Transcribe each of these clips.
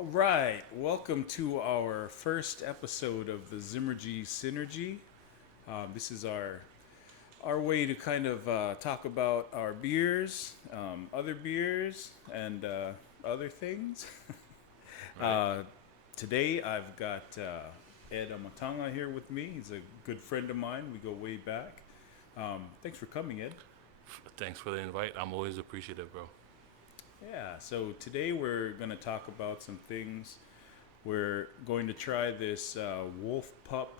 All right, welcome to our first episode of the Zymurgy Synergy. This is our way to kind of talk about our beers, other beers, and other things. Right. uh, Today I've got Ed Amataga here with me. He's a good friend of mine. We go way back. Thanks for coming, Ed. Thanks for the invite. I'm always appreciative, bro. Yeah, so today we're going to talk about some things. We're going to try this Wolf Pup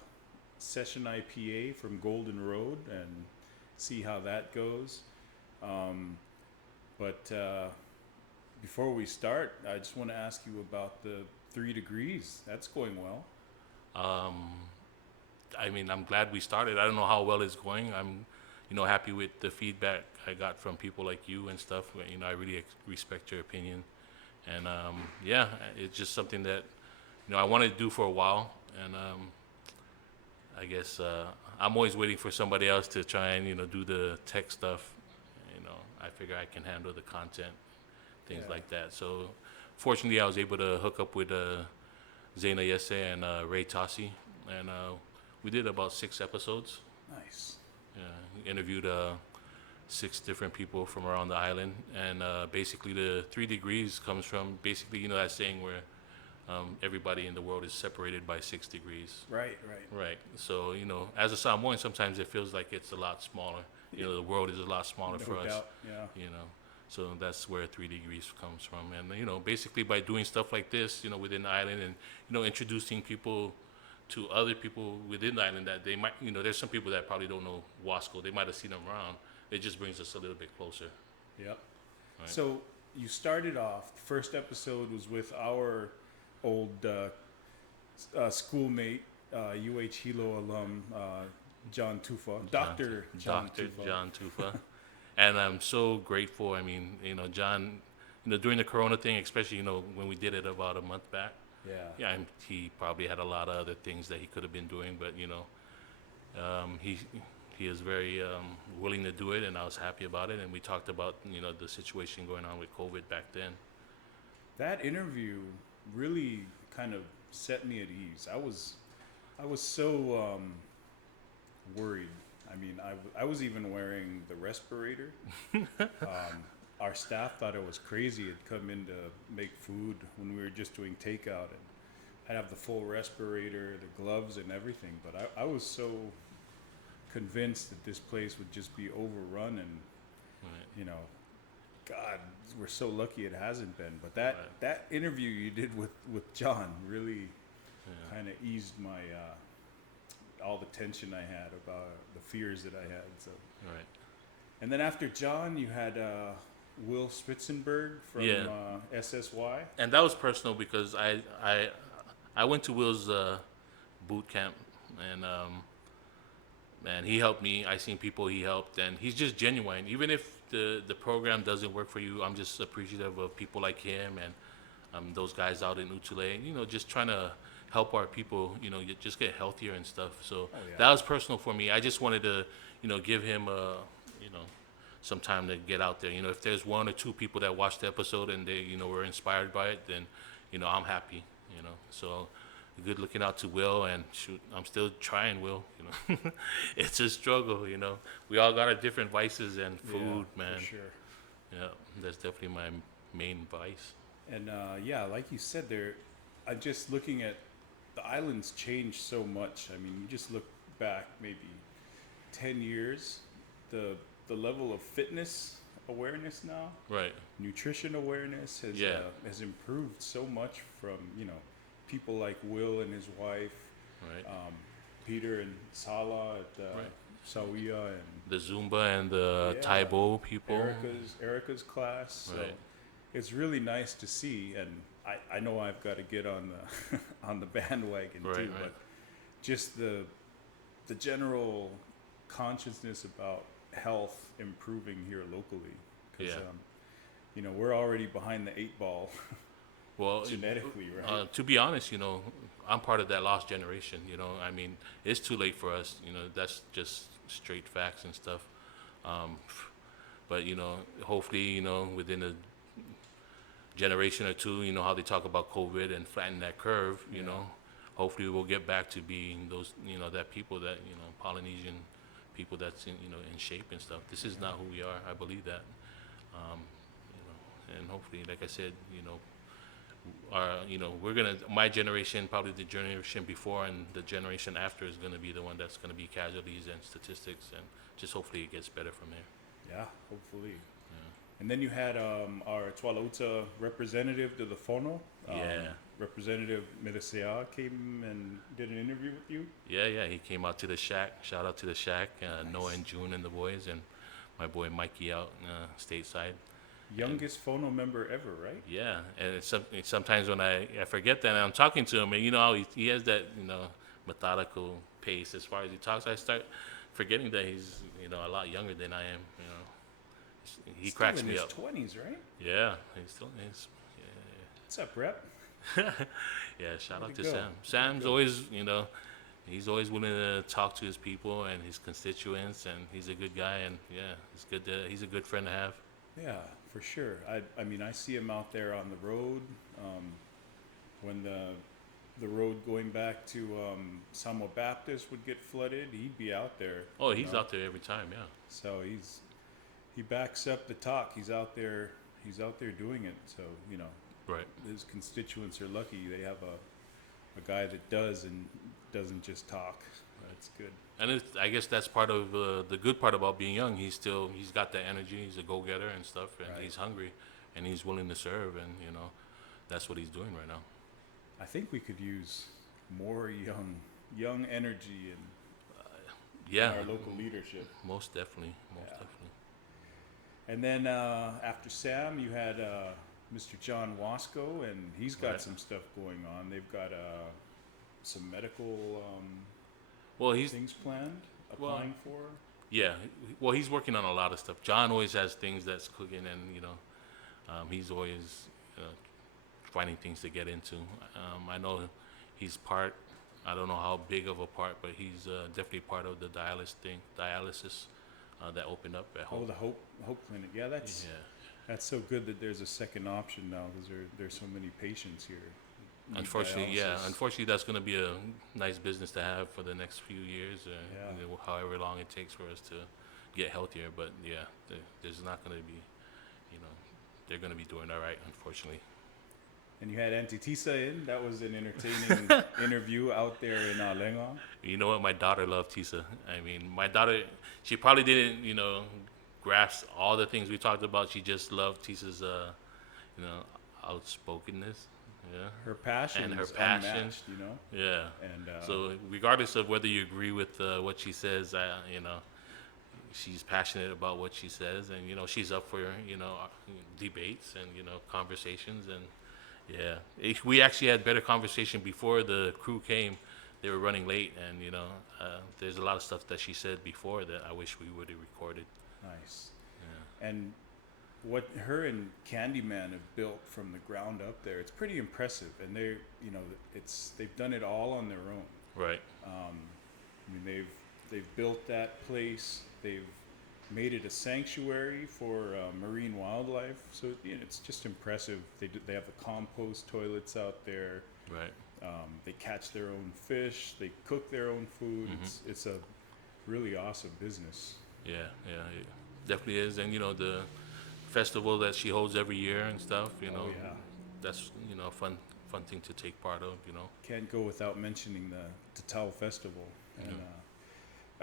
Session IPA from Golden Road and see how that goes. Um, but before we start, I just want to ask you about the 3 degrees. That's going well. Um, I'm glad we started. I don't know how well it's going. I'm, happy with the feedback I got from people like you and stuff. I really respect your opinion, and yeah, it's just something that I wanted to do for a while, and I guess I'm always waiting for somebody else to try and do the tech stuff. I figure I can handle the content, things Yeah, like that. So, fortunately, I was able to hook up with Zaina Yesse and Ray Tossi, and we did about 6 episodes. nice. Interviewed 6 different people from around the island, and basically the 3 degrees comes from basically that saying where everybody in the world is separated by 6 degrees. Right, right. Right. So as a Samoan, sometimes it feels like it's a lot smaller. The world is a lot smaller No for us. doubt. Yeah. You know. So that's where 3 degrees comes from, and basically by doing stuff like this, within the island, and introducing people to other people within the island that they might, there's some people that probably don't know Wasco. They might have seen them around. It just brings us a little bit closer, Yep. right? So you started off, the first episode was with our old schoolmate, UH Hilo alum, John Tufa, Dr. John Doctor Tufa. John Tufa, and I'm so grateful. I mean, John, during the Corona thing, especially when we did it about a month back. Yeah. Yeah, and he probably had a lot of other things that he could have been doing, but he is very willing to do it, and I was happy about it. And we talked about the situation going on with COVID back then. That interview really kind of set me at ease. I was so worried. I mean, I was even wearing the respirator. Our staff thought it was crazy. I'd come in to make food when we were just doing takeout, and I'd have the full respirator, the gloves, and everything. But I was so convinced that this place would just be overrun, and Right, you know, God, we're so lucky it hasn't been. But that right, that interview you did with John really yeah, kind of eased my all the tension I had about the fears that I had. So, right, and then after John, you had Will Spitzenberg from yeah. SSY. And that was personal because I went to Will's boot camp, and man, he helped me. I seen people he helped, and he's just genuine. Even if the program doesn't work for you, I'm just appreciative of people like him and those guys out in Utule. Just trying to help our people. Just get healthier and stuff. So Oh yeah, that was personal for me. I just wanted to, give him you know, some time to get out there. If there's 1 or 2 people that watched the episode and they, were inspired by it, then, I'm happy. So good looking out to Will, and shoot, I'm still trying, Will. It's a struggle. We all got our different vices, and food, yeah, man. for sure. Yeah, that's definitely my main vice. And yeah, like you said, there, I'm just looking at the island's changed so much. I mean, you just look back maybe 10 years, the level of fitness awareness now, Right. nutrition awareness Yeah. has improved so much from people like Will and his wife, Right. Peter and Sala at Right. Sawia, and The Zumba and the yeah, Taibo people. Erica's class. So Right. it's really nice to see, and I know I've got to get on the on the bandwagon Right. too, Right. but just the general consciousness about health improving here locally, because Yeah. we're already behind the 8 ball Well, genetically, right? to be honest, I'm part of that lost generation. It's too late for us. That's just straight facts and stuff. Um, but hopefully, within a generation or two, you know, how they talk about COVID and flatten that curve, you know, hopefully we'll get back to being those, you know, that people that, you know, Polynesian people that's in, you know, in shape and stuff. This is not who we are. I believe that. You know, and hopefully, like I said, you know, you know, my generation, probably the generation before and the generation after is gonna be the one that's gonna be casualties and statistics, and just hopefully it gets better from there. Yeah, hopefully. And then you had our Tualota representative to the Fono. Representative Medicea came and did an interview with you. Yeah, he came out to the shack. Shout out to the shack, Nice. Noah and June and the boys, and my boy Mikey out stateside. Youngest Fono member ever, right? Yeah, and it's sometimes when I forget that and I'm talking to him, and you know how he has that, you know, methodical pace as far as he talks. I start forgetting that he's, you know, a lot younger than I am. You know, he cracks me up. Still in his 20s, right? Yeah, he still is. What's up, Rep? Yeah, shout out to go? Sam. Sam's always, you know, he's always willing to talk to his people and his constituents, and he's a good guy, and yeah, it's good he's a good friend to have. Yeah, for sure. I mean, I see him out there on the road. When the road going back to Samoa Baptist would get flooded, he'd be out there. Oh, he's out there every time, yeah. So he backs up the talk. He's out there doing it. So, you know, Right. his constituents are lucky. They have a guy that does and doesn't just talk. That's good. And I guess that's part of the good part about being young. He's got that energy. He's a go-getter and stuff, and Right. he's hungry, and he's willing to serve, and you know, that's what he's doing right now. I think we could use more young energy in Yeah, our local leadership. most definitely, Yeah. definitely. And then after Sam, you had Mr. John Wasco, and he's got Right. some stuff going on. They've got some medical Well, he's things planned, applying for. yeah. Well, he's working on a lot of stuff. John always has things that's cooking, and you know, he's always finding things to get into. I know he's part. I don't know how big of a part, but he's definitely part of the dialysis that opened up at Oh, home. the Hope Clinic. Yeah, that's so good that there's a second option now because there's so many patients here. need Unfortunately, dialysis. Unfortunately, that's going to be a nice business to have for the next few years, Yeah. you know, however long it takes for us to get healthier. But yeah, there's not going to be, you know, they're going to be doing all right, unfortunately. And you had Antitisa in. That was an entertaining interview out there in Lenga. You know what? My daughter loved Tisa. I mean, my daughter, she probably didn't, you know, grasp all the things we talked about. She just loved Tisa's, you know, outspokenness. Yeah. Her passion And her is passion. unmatched, you know. Yeah. And So regardless of whether you agree with what she says, you know, she's passionate about what she says, and you know, she's up for, you know, debates and, you know, conversations. And yeah, we actually had better conversation before the crew came. They were running late, and you know, there's a lot of stuff that she said before that I wish we would have recorded. nice. Yeah. And what her and Candyman have built from the ground up there, it's pretty impressive. And they're, you know, they've done it all on their own. Right. I mean, they've built that place. They've made it a sanctuary for marine wildlife. So you know, it's just impressive. They have the compost toilets out there. Right. They catch their own fish. They cook their own food. It's a really awesome business. Yeah, it definitely is. And you know, the festival that she holds every year and stuff, you know, yeah. that's, you know, a fun thing to take part of, you know. Can't go without mentioning the Tatao Festival. And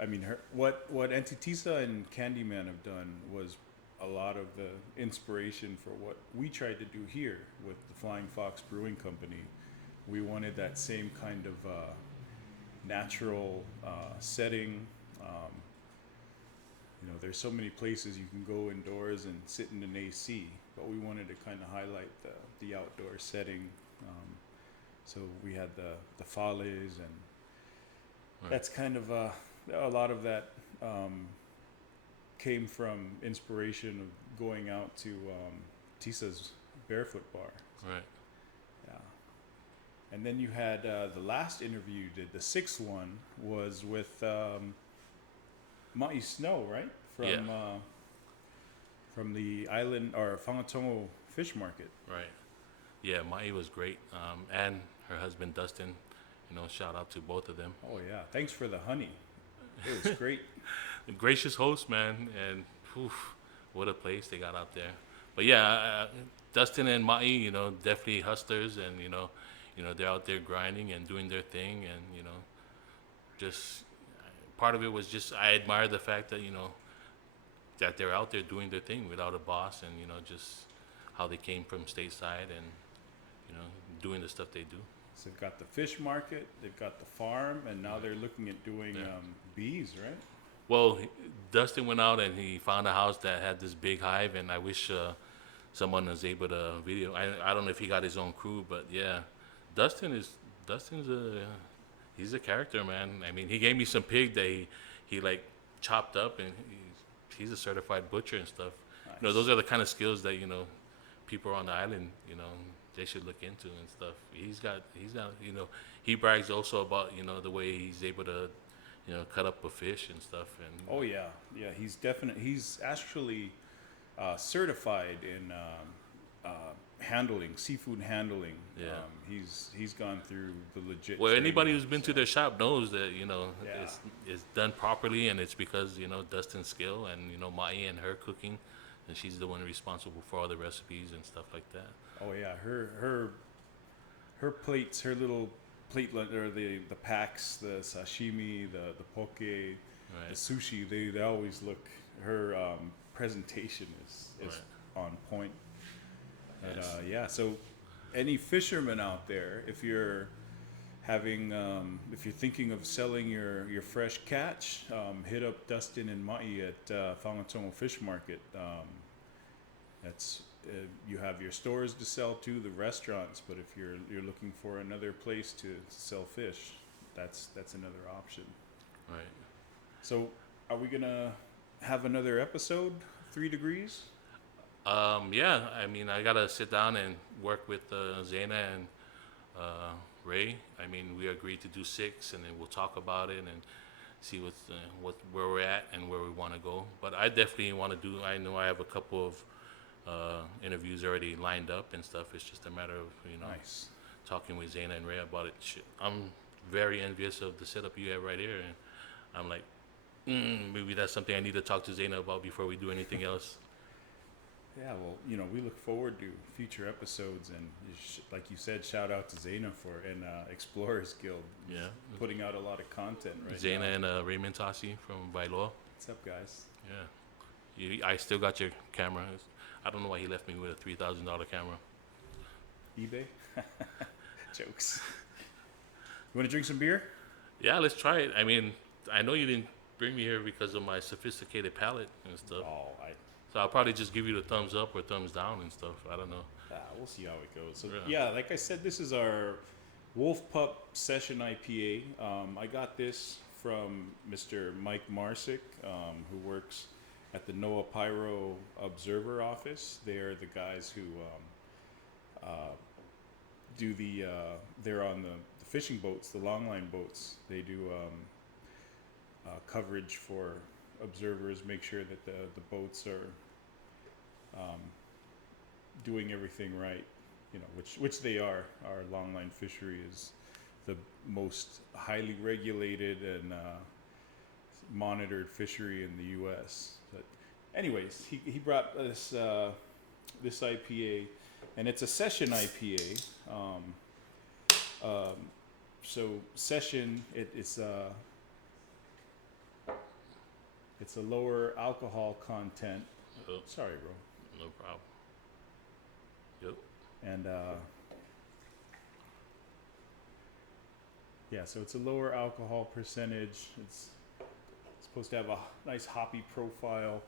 I mean, what Antitisa and Candyman have done was a lot of the inspiration for what we tried to do here with the Flying Fox Brewing Company. We wanted that same kind of natural setting. You know, there's so many places you can go indoors and sit in an AC, but we wanted to kind of highlight the outdoor setting. So we had the fales, and Right. that's kind of a lot of that came from inspiration of going out to Tisa's Barefoot Bar. Right. Yeah. And then you had the last interview you did, the sixth one, was with Ma'i Snow, right? From the island or Whangatongo Fish Market. Right. Yeah, Mai was great, and her husband Dustin. Shout out to both of them. Oh yeah, thanks for the honey. It was great. Gracious host, man, and oof, what a place they got out there. But yeah, Dustin and Mai, definitely hustlers, and they're out there grinding and doing their thing, and just part of it was just I admire the fact that that they're out there doing their thing without a boss, and just how they came from stateside and doing the stuff they do. So they've got the fish market, they've got the farm, and now they're looking at doing bees, right? Well, Dustin went out and he found a house that had this big hive, and I wish someone was able to video. I don't know if he got his own crew, but yeah, Dustin's he's a character, man. I mean, he gave me some pig that he like chopped up, and he's a certified butcher and stuff. Nice. Those are the kind of skills that people on the island they should look into and stuff. He's got he brags also about the way he's able to cut up a fish and stuff. And Oh yeah, yeah. He's actually certified in handling, seafood handling. Yeah. He's gone through the legit. well, anybody training, who's been so- to their shop knows that Yeah. it's done properly, and it's because Dustin's skill and Mai and her cooking, and she's the one responsible for all the recipes and stuff like that. Oh yeah, her plates, her little platelet or the packs, the sashimi, the poke, the Right. sushi. They always look. Her presentation is Right. on point. But, Yes. yeah, so any fishermen out there, if you're thinking of selling your fresh catch, hit up Dustin and Mai at Whangatongo Fish Market. That's you have your stores to sell to, the restaurants, but if you're looking for another place to sell fish, that's another option. Right. So, are we gonna have another episode? 3 degrees? Yeah, I mean, I gotta sit down and work with Zena and Ray. I mean, we agreed to do 6, and then we'll talk about it and see where we're at and where we want to go. But I definitely want to do. I know I have a couple of interviews already lined up and stuff. It's just a matter of Nice. talking with Zena and Ray about it. I'm very envious of the setup you have right here, and I'm like, maybe that's something I need to talk to Zena about before we do anything else. Yeah, well, we look forward to future episodes, and like you said, shout out to Zena and Explorers Guild. Yeah. Putting out a lot of content right Zena now. and Raymond Tassi from Bailoa. What's up, guys? Yeah. I still got your camera. I don't know why he left me with a $3,000 camera. eBay? Jokes. You want to drink some beer? Yeah, let's try it. I mean, I know you didn't bring me here because of my sophisticated palate and stuff. Oh, So I'll probably just give you the thumbs up or thumbs down and stuff. I don't know. we'll see how it goes. So Yeah. yeah, like I said, this is our Wolf Pup Session IPA. I got this from Mr. Mike Marsick, who works at the NOAA Pyro Observer Office. They're the guys who do they're on the fishing boats, the longline boats. They do coverage for observers, make sure that the boats are doing everything right, which they are. Our longline fishery is the most highly regulated and monitored fishery in the U.S. But anyways, he brought us this IPA, and it's a session IPA. So session, it's a lower alcohol content. Oh, Sorry, bro. no problem. Yep. And yeah, so it's a lower alcohol percentage. It's supposed to have a nice hoppy profile.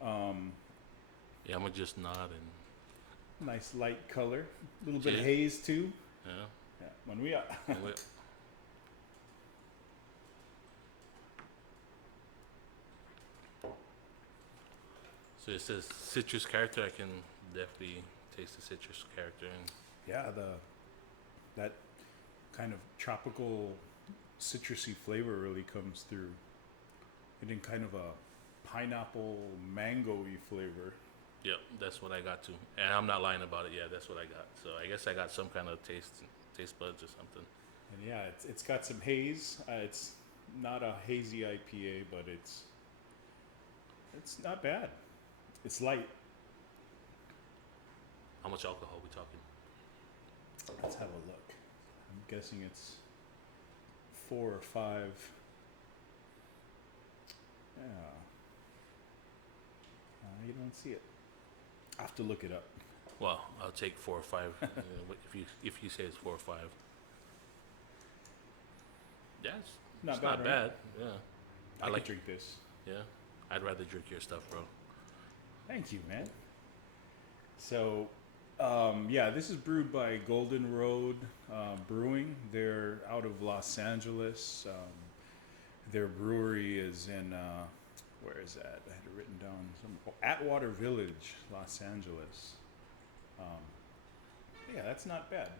Yeah, I'm gonna just nod and Nice light color. A little bit of Yeah. haze too. yeah. Yeah. When we are And we- So it says citrus character. I can definitely taste the citrus character, and yeah, that kind of tropical citrusy flavor really comes through. And in kind of a pineapple mango-y flavor. Yep, that's what I got too, and I'm not lying about it. Yeah, that's what I got. So I guess I got some kind of taste buds or something. And yeah, it's got some haze. It's not a hazy IPA, but it's not bad. It's light. How much alcohol we talking? Let's have a look. I'm guessing it's 4 or 5. Yeah. You don't see it. I have to look it up. Well, I'll take 4 or 5 if you say it's 4 or 5. Yeah, Not it's bad, not right? bad. Yeah, I like could drink this. Yeah, I'd rather drink your stuff, bro. Thank you, man. So, yeah, this is brewed by Golden Road Brewing. They're out of Los Angeles. Their brewery is in, where is that? I had it written down. Atwater Village, Los Angeles. Yeah, that's not bad.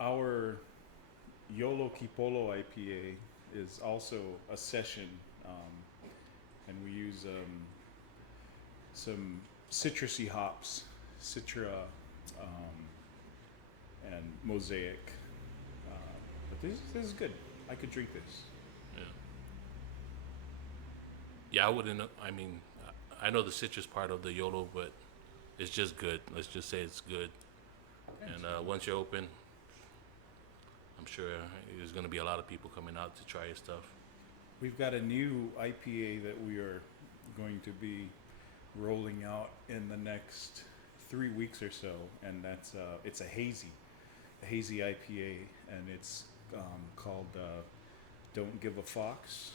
Our Yolo Kipolo IPA is also a session, and we use some citrusy hops, Citra, and Mosaic. But this is good. I could drink this. Yeah. Yeah, I wouldn't. I mean, I know the citrus part of the YOLO, but it's just good. Let's just say it's good. And once you're open, I'm sure there's going to be a lot of people coming out to try your stuff. We've got a new IPA that we are going to be rolling out in the next 3 weeks or so, and that's it's a hazy IPA, and it's called Don't Give a Fox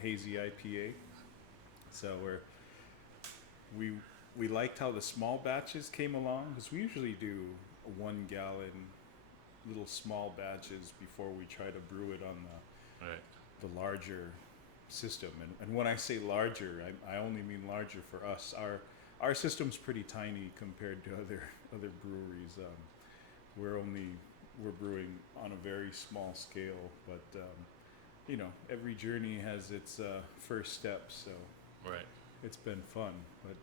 Hazy IPA. So we liked how the small batches came along, because we usually do 1 gallon little small batches before we try to brew it on the larger system. And when I say larger, I only mean larger for us. Our system's pretty tiny compared to other breweries. We're brewing on a very small scale, but you know, every journey has its first steps. So Right. it's been fun. But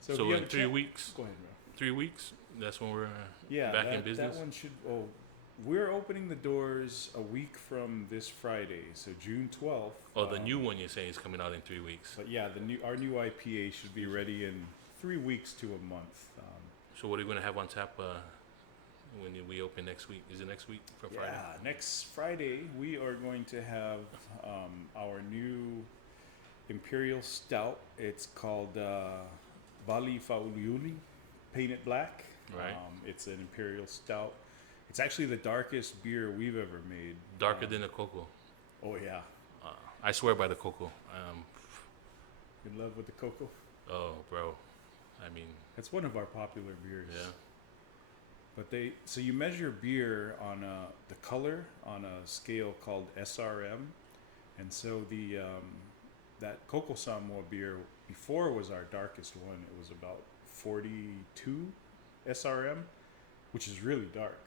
So if you have in a 3 chance- weeks, Go ahead, bro. 3 weeks. That's when we're Yeah, back in that business. one should. Oh, we're opening the doors a week from this Friday, so June 12th. Oh, the new one you're saying is coming out in 3 weeks. But yeah, our new IPA should be ready in 3 weeks to a month. So what are you going to have on tap when we open next week? Is it next week for Friday? Yeah, next Friday we are going to have our new Imperial Stout. It's called Vali Fauliuli, Painted Black. Right. It's an Imperial Stout. It's actually the darkest beer we've ever made. Darker than the cocoa. Oh yeah. I swear by the cocoa. In love with the cocoa? Oh, bro. I mean, It's one of our popular beers. yeah. But so you measure beer on the color on a scale called SRM, and so that Coco Samoa beer before was our darkest one. It was about 42 SRM, which is really dark.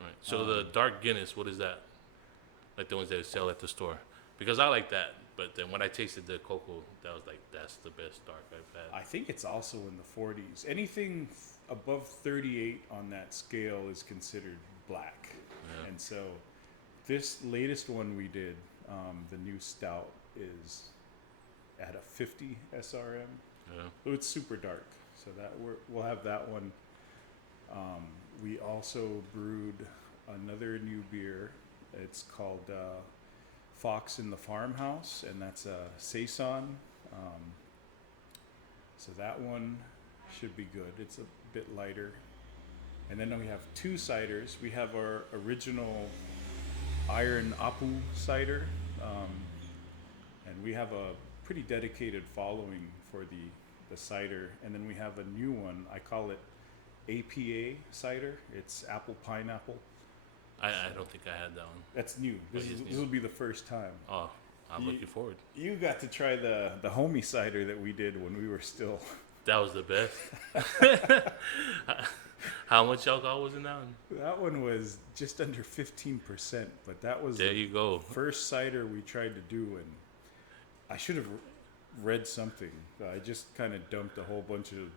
Right. So the dark Guinness, what is that? Like the ones that sell at the store? Because I like that, but then when I tasted the cocoa, that was like, that's the best dark I've had. I think it's also in the 40s. Anything above 38 on that scale is considered black. Yeah. And so this latest one we did, the new stout, is at a 50 SRM. Yeah. So it's super dark. So that we'll have that one. We also brewed another new beer. It's called Fox in the Farmhouse, and that's a saison. So that one should be good. It's a bit lighter. And then we have 2 ciders. We have our original Iron Apu cider, and we have a pretty dedicated following for the cider. And then we have a new one. I call it APA cider. It's apple pineapple. I don't think I had that one. That's new. Oh, it is This new. will be the first time. Oh, I'm looking forward. You got to try the homie cider that we did when we were still. That was the best. How much alcohol was in that one? That one was just under 15%, but that was There the you go. first cider we tried to do, and I should have read something. I just kind of dumped a whole bunch of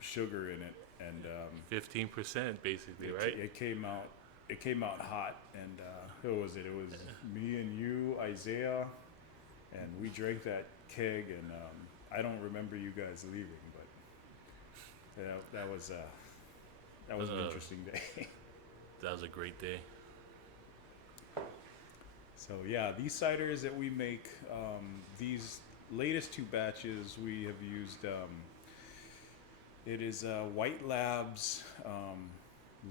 sugar in it, and 15% basically, right? it came out. It came out hot, and who was it? It was me and you, Isaiah, and we drank that keg. And I don't remember you guys leaving, but that was an interesting day. That was a great day. So yeah, these ciders that we make, these latest two batches we have used. It is White Labs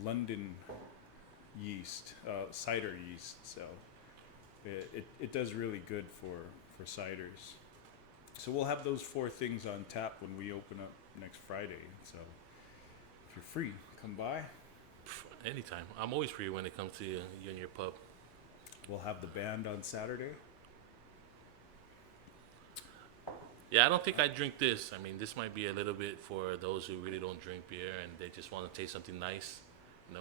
London yeast, cider yeast. So it does really good for ciders. So we'll have those 4 things on tap when we open up next Friday. So if you're free, come by. Anytime. I'm always free when it comes to you and your pub. We'll have the band on Saturday. Yeah, I don't think I drink this. I mean, this might be a little bit for those who really don't drink beer and they just want to taste something nice,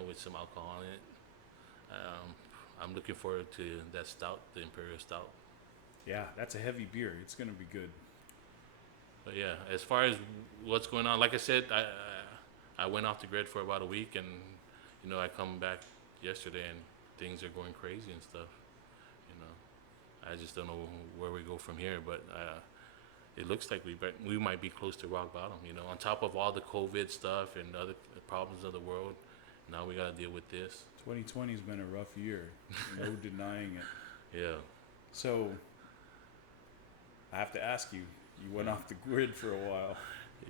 with some alcohol in it. I'm looking forward to that stout, the Imperial Stout. Yeah, that's a heavy beer. It's going to be good. But yeah, as far as what's going on, like I said, I went off the grid for about a week, and I come back yesterday and things are going crazy and stuff. I just don't know where we go from here, but it looks like we might be close to rock bottom. On top of all the COVID stuff and other problems of the world, now we got to deal with this. 2020 has been a rough year. No denying it. Yeah. So I have to ask you. You went off the grid for a while.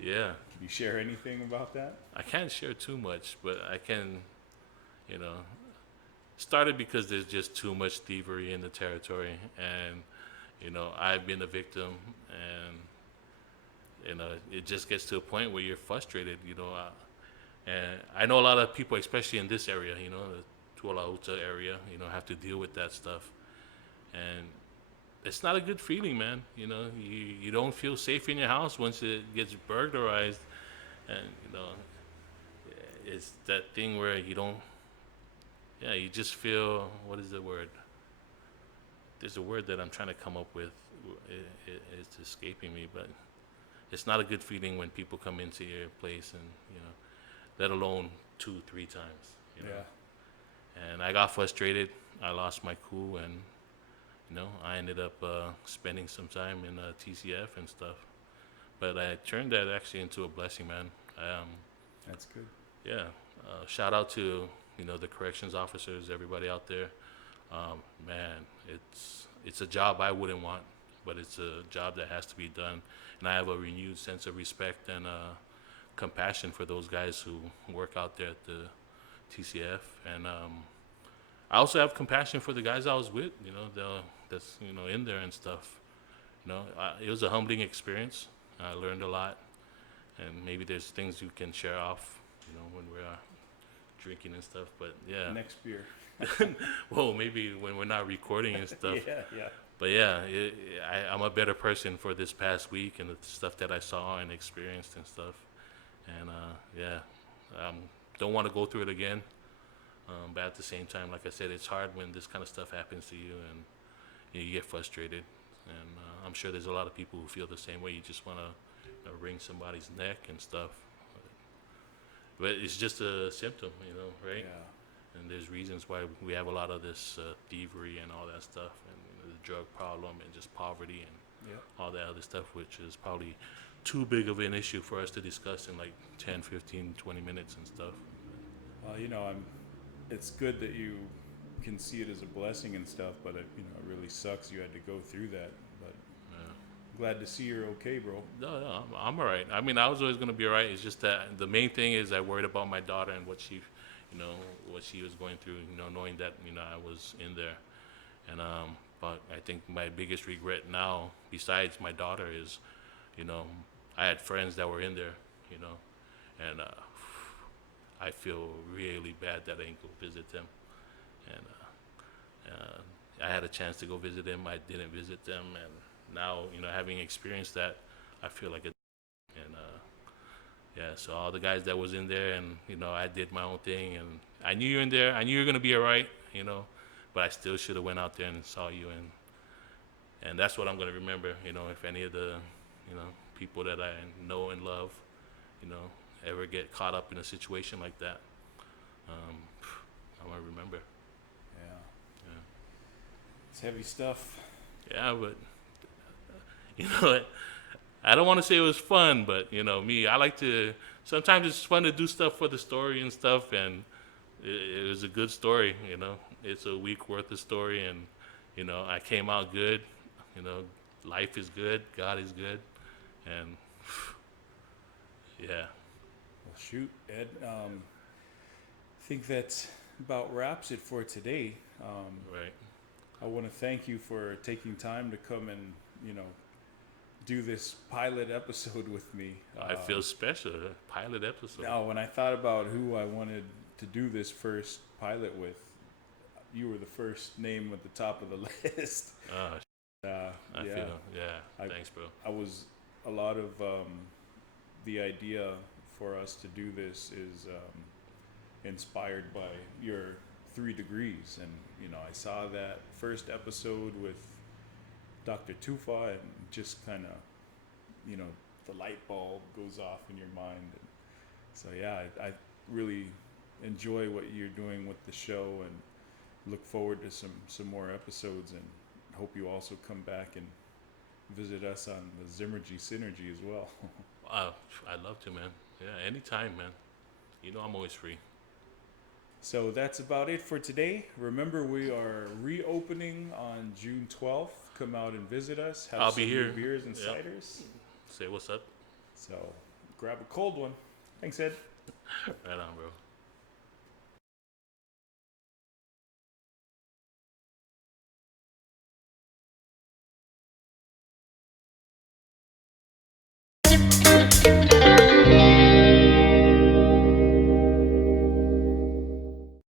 Yeah. Can you share anything about that? I can't share too much, but I can, started because there's just too much thievery in the territory, and I've been a victim, and it just gets to a point where you're frustrated, and I know a lot of people, especially in this area, the Tualahuta area, have to deal with that stuff, and it's not a good feeling, man. You don't feel safe in your house once it gets burglarized, and it's that thing where you don't. Yeah, you just feel, what is the word? There's a word that I'm trying to come up with. It's escaping me, but it's not a good feeling when people come into your place and, let alone 2-3 times. Yeah. And I got frustrated. I lost my cool, and, I ended up spending some time in TCF and stuff. But I turned that actually into a blessing, man. That's good. Yeah. Shout out to the corrections officers, everybody out there. Man, it's a job I wouldn't want, but it's a job that has to be done. And I have a renewed sense of respect and compassion for those guys who work out there at the TCF. And I also have compassion for the guys I was with, that's in there and stuff. It was a humbling experience. I learned a lot, and maybe there's things you can share off, when we're drinking and stuff. But yeah, next beer. Well, maybe when we're not recording and stuff. Yeah. But yeah, I'm a better person for this past week and the stuff that I saw and experienced and stuff. And don't want to go through it again. But at the same time, like I said, it's hard when this kind of stuff happens to you, and you get frustrated. And I'm sure there's a lot of people who feel the same way. You just want to wring somebody's neck and stuff. But it's just a symptom, right? Yeah. And there's reasons why we have a lot of this thievery and all that stuff, and the drug problem and just poverty and all that other stuff, which is probably too big of an issue for us to discuss in like 10, 15, 20 minutes and stuff. Well, it's good that you can see it as a blessing and stuff, but it really sucks you had to go through that. But glad to see you're okay, bro. No, I'm all right. I mean, I was always going to be all right. It's just that the main thing is I worried about my daughter and what she, what she was going through, knowing that, I was in there. And, but I think my biggest regret now, besides my daughter, is, I had friends that were in there, and I feel really bad that I didn't go visit them. And I had a chance to go visit them. I didn't visit them. And now, having experienced that, I feel like so all the guys that was in there, and, I did my own thing, and I knew you were in there. I knew you were going to be all right, but I still should have went out there and saw you. And that's what I'm going to remember, if any of the you know, people that I know and love, you know, ever get caught up in a situation like that. Um, I'm gonna remember. Yeah. Yeah. It's heavy stuff. Yeah, but you know, I don't want to say it was fun, but you know, me, I like to. Sometimes it's fun to do stuff for the story and stuff, and it was a good story. You know, it's a week worth of story, and you know, I came out good. You know, life is good, God is good, and yeah, Well, shoot, Ed. I think that about wraps it for today. right. I want to thank you for taking time to come and, you know, do this pilot episode with me. I feel special. A pilot episode. Now, when I thought about who I wanted to do this first pilot with, you were the first name at the top of the list. Uh, I Yeah, feel, yeah. I- Thanks, bro. I was a lot of the idea for us to do this is inspired by your 3 degrees, and you know, I saw that first episode with Dr. Tufa, and just kind of, you know, the light bulb goes off in your mind. And so yeah, I really enjoy what you're doing with the show, and look forward to some more episodes, and hope you also come back and visit us on the Zymurgy Synergy as well. I'd love to, man. Yeah, anytime, man. You know I'm always free. So that's about it for today. Remember, we are reopening on June 12th. Come out and visit us. Have I'll some be new here. beers and Yeah. ciders. Say what's up. So grab a cold one. Thanks, Ed. Right on, bro.